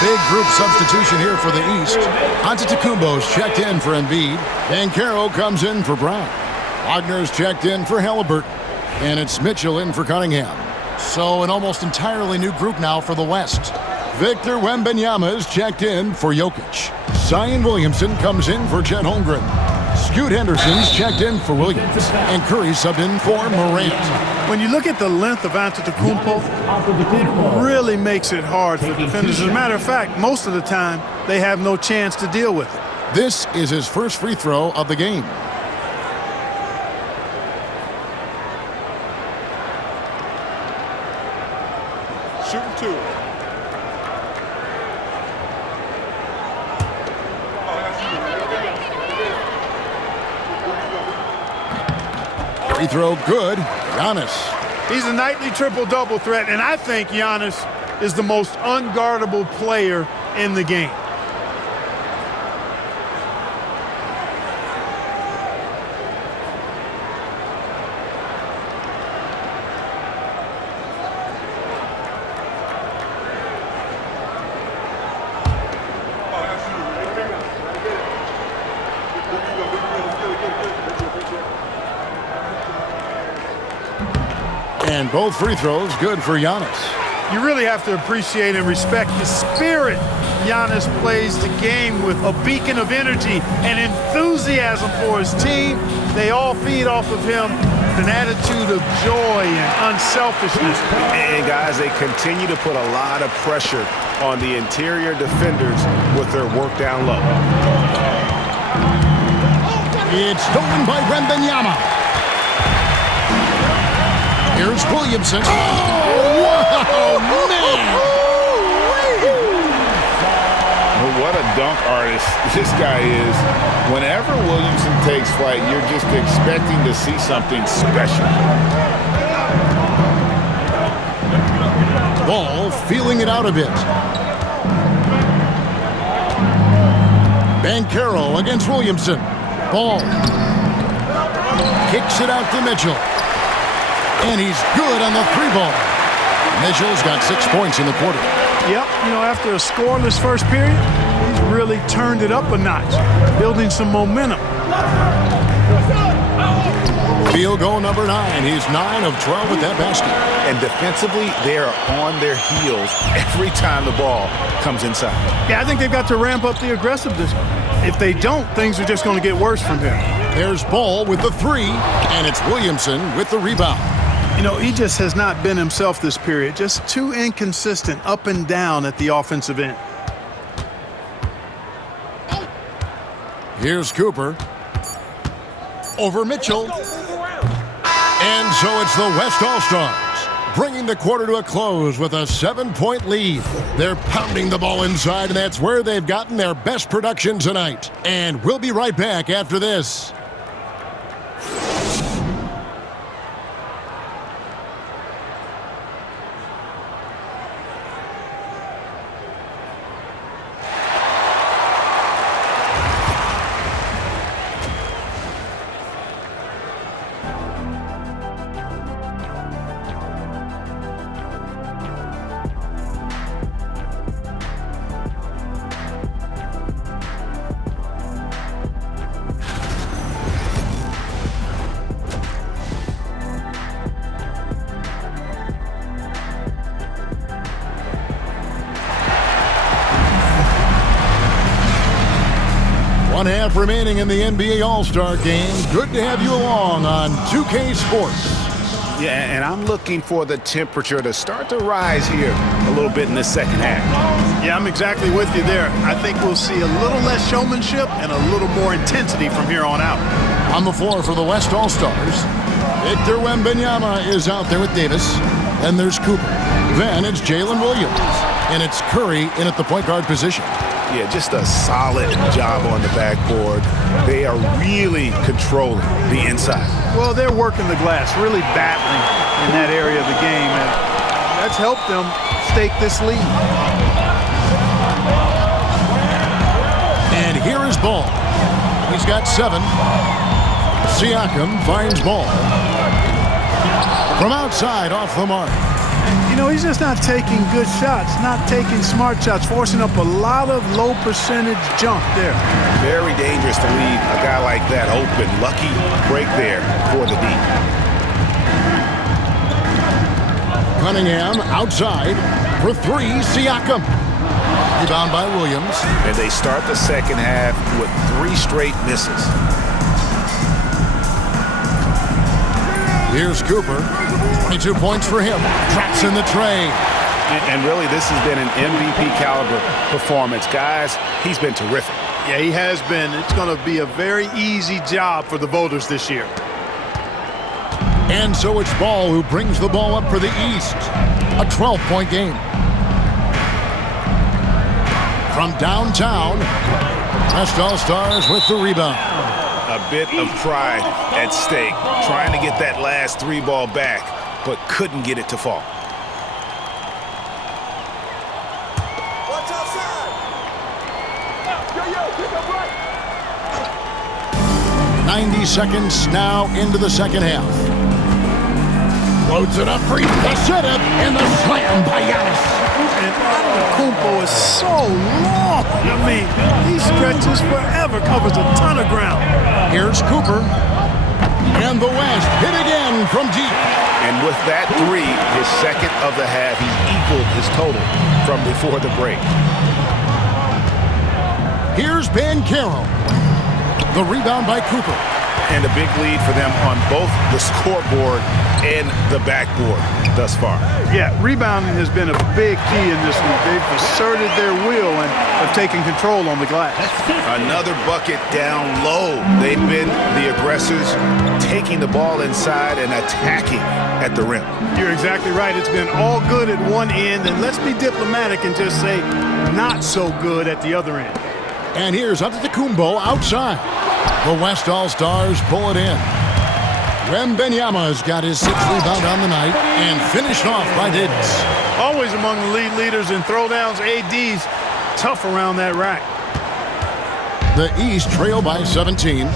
Big group substitution here for the East. Antetokounmpo's checked in for Embiid. Banchero comes in for Brown. Wagner's checked in for Halliburton. And it's Mitchell in for Cunningham. So an almost entirely new group now for the West. Victor Wembanyama is checked in for Jokic. Zion Williamson comes in for Chet Holmgren. Scoot Henderson's checked in for Williams. And Curry subbed in for Morant. When you look at the length of Antetokounmpo, it really makes it hard for defenders. As a matter of fact, most of the time, they have no chance to deal with it. This is his first free throw of the game. Shooting two. Free throw good. Giannis. He's a nightly triple-double threat, and I think Giannis is the most unguardable player in the game. And both free throws good for Giannis. You really have to appreciate and respect the spirit Giannis plays the game with, a beacon of energy and enthusiasm for his team. They all feed off of him, an attitude of joy and unselfishness. And guys, they continue to put a lot of pressure on the interior defenders with their work down low. It's stolen by Wembanyama. Here's Williamson. Oh, wow, man! What a dunk artist this guy is. Whenever Williamson takes flight, you're just expecting to see something special. Ball feeling it out a bit. Banchero against Williamson. Ball. Kicks it out to Mitchell. And he's good on the three ball. Mitchell's got 6 points in the quarter. Yep, you know, after a scoreless first period, he's really turned it up a notch, building some momentum. Field goal number 9. He's 9 of 12 with that basket. And defensively, they are on their heels every time the ball comes inside. Yeah, I think they've got to ramp up the aggressiveness. If they don't, things are just going to get worse from here. There's Ball with the 3, and it's Williamson with the rebound. You know, he just has not been himself this period. Just too inconsistent up and down at the offensive end. Here's Cooper. Over Mitchell. And so it's the West All-Stars, bringing the quarter to a close with a 7-point lead. They're pounding the ball inside, and that's where they've gotten their best production tonight. And we'll be right back after this. One half remaining in the NBA All-Star Game. Good to have you along on 2K Sports. Yeah, and I'm looking for the temperature to start to rise here a little bit in the second half. Yeah, I'm exactly with you there. I think we'll see a little less showmanship and a little more intensity from here on out. On the floor for the West All-Stars, Victor Wembanyama is out there with Davis. Then there's Cooper. Then it's Jalen Williams. And it's Curry in at the point guard position. Yeah, just a solid job on the backboard. They are really controlling the inside. Well, they're working the glass, really battling in that area of the game, and that's helped them stake this lead. And here is Ball. He's got 7. Siakam finds Ball. From outside, off the mark. You know, he's just not taking good shots, not taking smart shots, forcing up a lot of low percentage jump there. Very dangerous to leave a guy like that open. Lucky break there for the D. Cunningham outside for three. Siakam. Rebound by Williams. And they start the second half with 3 straight misses. Here's Cooper. 22 points for him. Traps in the tray. And really, this has been an MVP caliber performance. Guys, he's been terrific. Yeah, he has been. It's going to be a very easy job for the voters this year. And so it's Ball who brings the ball up for the East. A 12-point game. From downtown, West All-Stars with the rebound. A bit of pride at stake, trying to get that last 3 ball back, but couldn't get it to fall. Watch outside. 90 seconds now into the second half. Loads it up for the setup and the slam by Giannis. And Antetokounmpo is so long. I mean, he stretches forever, covers a ton of ground. Here's Cooper. And the West hit again from deep. And with that 3, his second of the half, he equaled his total from before the break. Here's Banchero. The rebound by Cooper. And a big lead for them on both the scoreboard and the backboard thus far. Yeah, rebounding has been a big key in this one. They've asserted their will and have taken control on the glass. Another bucket down low. They've been the aggressors, taking the ball inside and attacking at the rim. You're exactly right. It's been all good at one end, and let's be diplomatic and just say not so good at the other end. And here's Antetokounmpo outside. The West All-Stars pull it in. Wembanyama's got his 6th rebound on the night and finished off by Davis. Always among the lead leaders in throwdowns. AD's tough around that rack. The East trail by 17.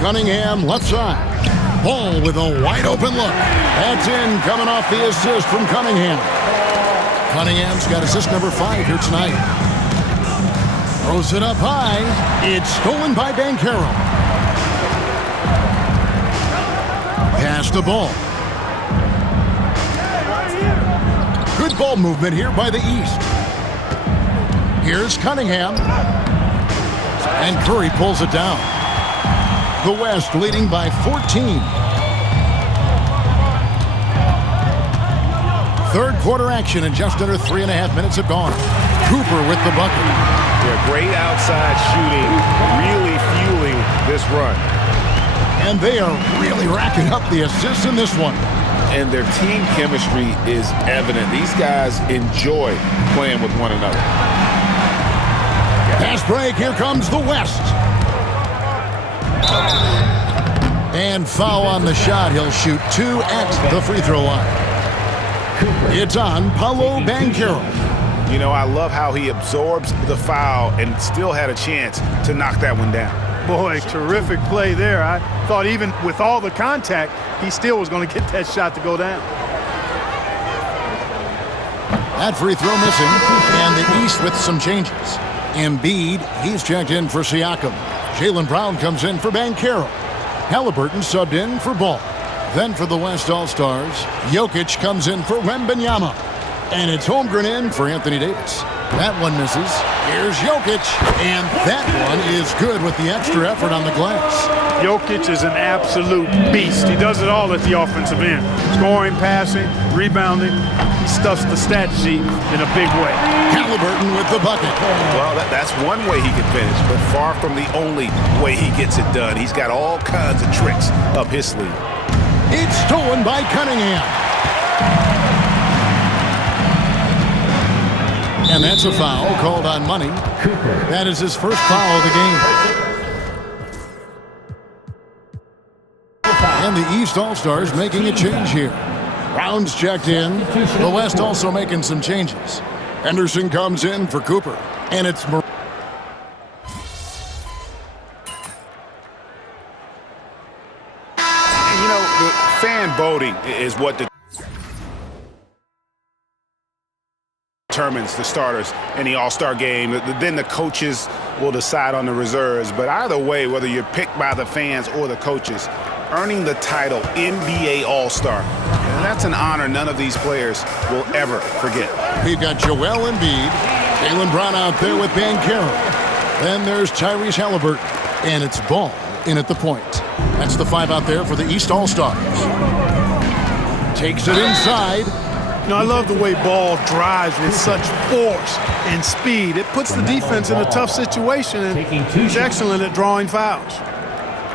Cunningham left side. Ball with a wide open look. That's in, coming off the assist from Cunningham. Cunningham's got assist number 5 here tonight. Throws it up high. It's stolen by Banchero. Pass the ball. Good ball movement here by the East. Here's Cunningham. And Curry pulls it down. The West leading by 14. Third quarter action and just under 3.5 minutes have gone. Cooper with the bucket. They're great outside shooting, really fueling this run. And they are really racking up the assists in this one. And their team chemistry is evident. These guys enjoy playing with one another. Pass break, here comes the West. And foul on the shot. He'll shoot 2 at the free throw line. It's on Paolo Banchero. You know, I love how he absorbs the foul and still had a chance to knock that one down. Boy, terrific play there. I thought even with all the contact, he still was going to get that shot to go down. That free throw missing, and the East with some changes. Embiid, he's checked in for Siakam. Jaylen Brown comes in for Banchero. Halliburton subbed in for Ball. Then for the West All-Stars, Jokic comes in for Wembanyama. And it's Holmgren in for Anthony Davis. That one misses. Here's Jokic, and that one is good with the extra effort on the glass. Jokic is an absolute beast. He does it all at the offensive end. Scoring, passing, rebounding. He stuffs the stat sheet in a big way. Halliburton with the bucket. Well, that's one way he can finish, but far from the only way he gets it done. He's got all kinds of tricks up his sleeve. It's stolen by Cunningham. And that's a foul called on Money. That is his first foul of the game. And the East All-Stars making a change here. Brown's checked in. The West also making some changes. Henderson comes in for Cooper. And it's You know, the fan voting is what determines the starters in the All-Star game. Then the coaches will decide on the reserves. But either way, whether you're picked by the fans or the coaches, earning the title NBA All-Star, that's an honor none of these players will ever forget. We've got Joel Embiid, Jaylen Brown out there with Banchero. Then there's Tyrese Halliburton, and it's Ball in at the point. That's the 5 out there for the East All-Stars. Takes it inside. You know, I love the way Ball drives with such force and speed. It puts the defense in a tough situation, and he's excellent at drawing fouls.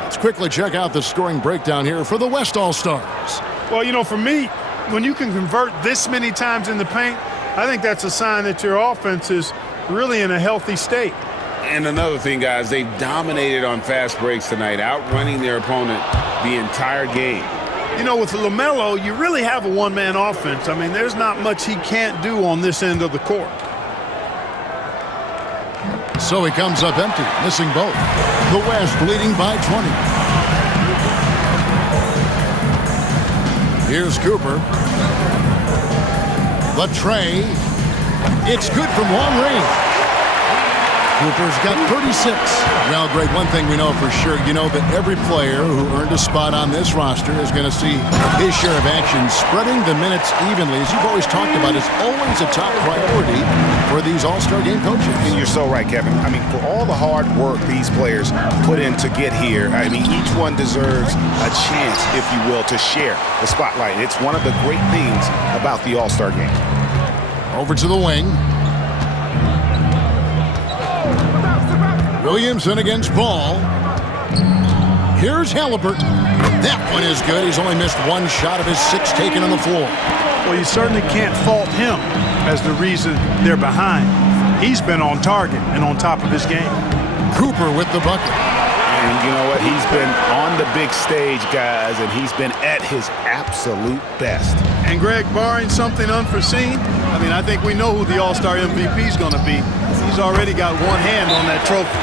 Let's quickly check out the scoring breakdown here for the West All-Stars. Well, you know, for me, when you can convert this many times in the paint, I think that's a sign that your offense is really in a healthy state. And another thing, guys, they've dominated on fast breaks tonight, outrunning their opponent the entire game. You know, with LaMelo, you really have a one-man offense. I mean, there's not much he can't do on this end of the court. So he comes up empty, missing both. The West leading by 20. Here's Cooper. The tray. It's good from long range. Cooper's got 36. Well, Greg, one thing we know for sure, you know that every player who earned a spot on this roster is going to see his share of action. Spreading the minutes evenly, as you've always talked about, is always a top priority for these All-Star game coaches. And you're so right, Kevin. I mean, for all the hard work these players put in to get here, I mean, each one deserves a chance, if you will, to share the spotlight. It's one of the great things about the All-Star game. Over to the wing. Williamson against Ball. Here's Halliburton. That one is good. He's only missed one shot of his 6 taken on the floor. Well, you certainly can't fault him as the reason they're behind. He's been on target and on top of his game. Cooper with the bucket. And you know what? He's been on the big stage, guys, and he's been at his absolute best. And Greg, barring something unforeseen, I mean, I think we know who the All-Star MVP is going to be. He's already got one hand on that trophy.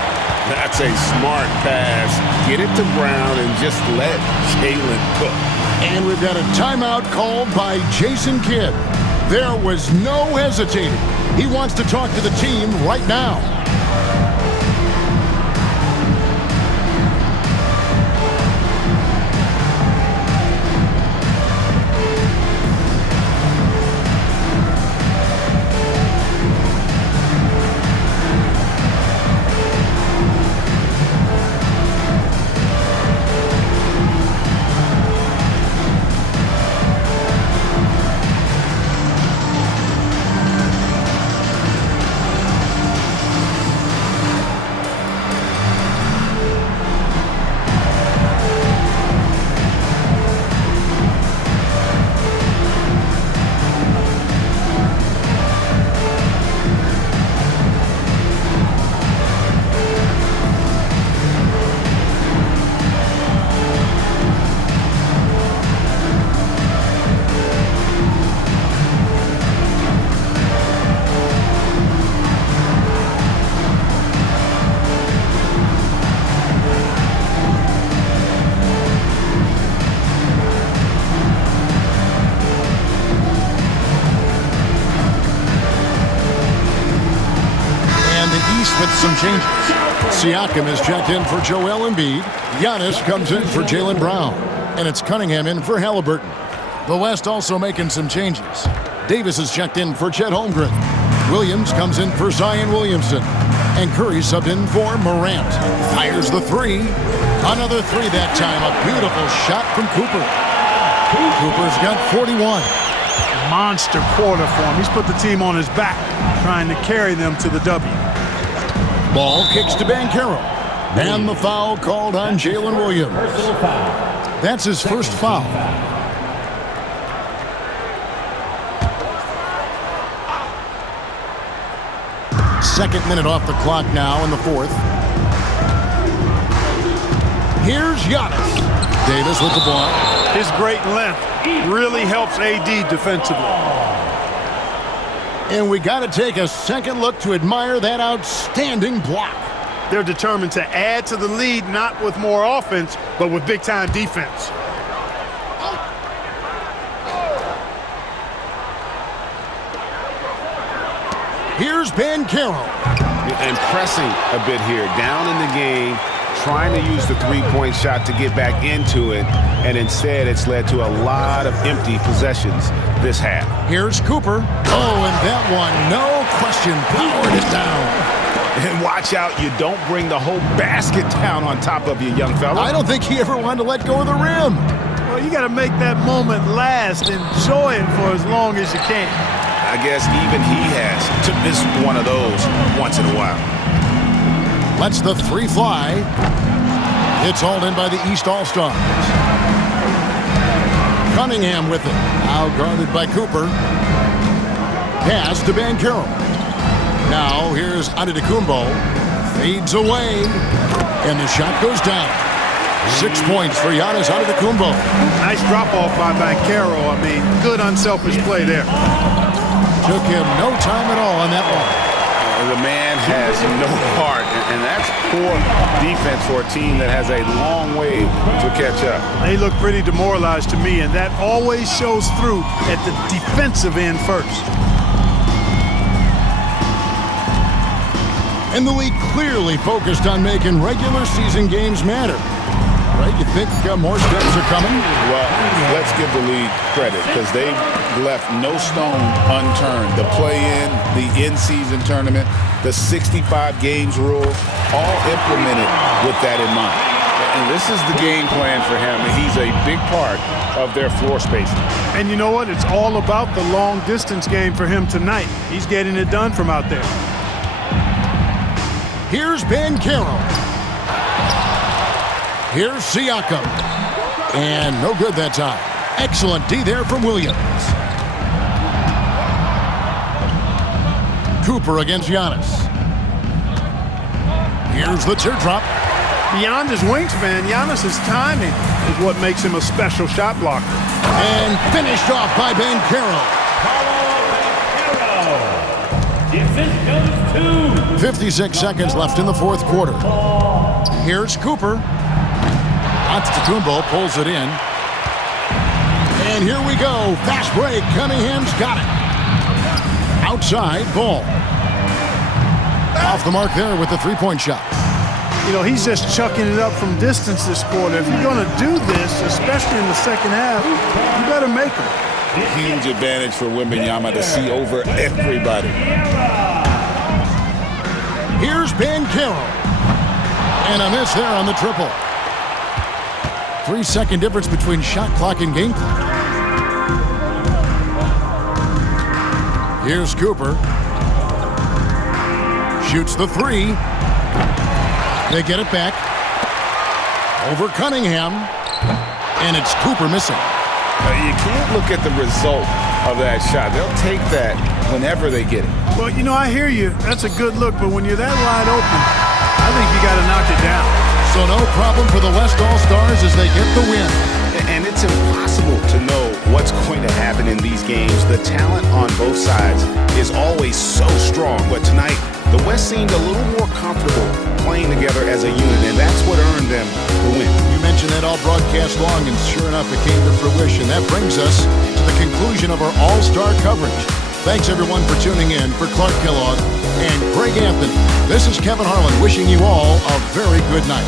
That's a smart pass. Get it to Brown and just let Jaylen cook. And we've got a timeout called by Jason Kidd. There was no hesitating. He wants to talk to the team right now. With some changes. Siakam is checked in for Joel Embiid. Giannis comes in for Jaylen Brown. And it's Cunningham in for Halliburton. The West also making some changes. Davis is checked in for Chet Holmgren. Williams comes in for Zion Williamson. And Curry subbed in for Morant. Fires the 3. Another 3 that time. A beautiful shot from Cooper. Cooper's got 41. Monster quarter for him. He's put the team on his back, trying to carry them to the W. Ball kicks to Banchero. And the foul called on Jalen Williams. That's his first foul. Second minute off the clock now in the fourth. Here's Giannis. Davis with the ball. His great length really helps AD defensively. And we got to take a second look to admire that outstanding block. They're determined to add to the lead, not with more offense, but with big-time defense. Here's Banchero. And pressing a bit here, down in the game, trying to use the three-point shot to get back into it, and instead it's led to a lot of empty possessions this half. Here's Cooper. Oh, and that one, no question, powered it down. And watch out, you don't bring the whole basket down on top of you, young fella. I don't think he ever wanted to let go of the rim. Well, you got to make that moment last. Enjoy it for as long as you can. I guess even he has to miss one of those once in a while. Lets the three fly. It's hauled in by the East All-Stars. Cunningham with it. Now guarded by Cooper. Pass to Banchero. Now here's Antetokounmpo. Fades away. And the shot goes down. 6 points for Giannis Antetokounmpo. Nice drop-off by Banchero. I mean, good unselfish play there. Took him no time at all on that one. The man has no heart, and that's poor defense for a team that has a long way to catch up. They look pretty demoralized to me, and that always shows through at the defensive end first. And the league clearly focused on making regular season games matter. Right? You think more steps are coming? Well, let's give the league credit because they've left no stone unturned. The play-in, the in-season tournament, the 65 games rule, all implemented with that in mind. And this is the game plan for him. He's a big part of their floor spacing. And you know what? It's all about the long-distance game for him tonight. He's getting it done from out there. Here's Banchero. Here's Siakam. And no good that time. Excellent D there from Williams. Cooper against Giannis. Here's the teardrop. Beyond his wingspan, Giannis's timing is what makes him a special shot blocker. And finished off by Banchero. 56 seconds left in the fourth quarter. Here's Cooper. Antetokounmpo pulls it in. And here we go. Fast break. Cunningham's got it. Outside, Ball. Off the mark there with the three-point shot. You know, he's just chucking it up from distance this quarter. If you're going to do this, especially in the second half, you better make them. Huge advantage for Wembanyama to see over everybody. Here's Banchero. And a miss there on the triple. 3-second difference between shot clock and game clock. Here's Cooper. Shoots the three. They get it back. Over Cunningham. And it's Cooper missing. You can't look at the result of that shot. They'll take that whenever they get it. Well, you know, I hear you. That's a good look, but when you're that wide open, I think you got to knock it down. So no problem for the West All-Stars as they get the win. And it's impossible to know what's going to happen in these games. The talent on both sides is always so strong. But tonight, the West seemed a little more comfortable playing together as a unit, and that's what earned them the win. You mentioned that all broadcast long, and sure enough, it came to fruition. That brings us to the conclusion of our All-Star coverage. Thanks, everyone, for tuning in. For Clark Kellogg and Greg Anthony, this is Kevin Harlan wishing you all a very good night.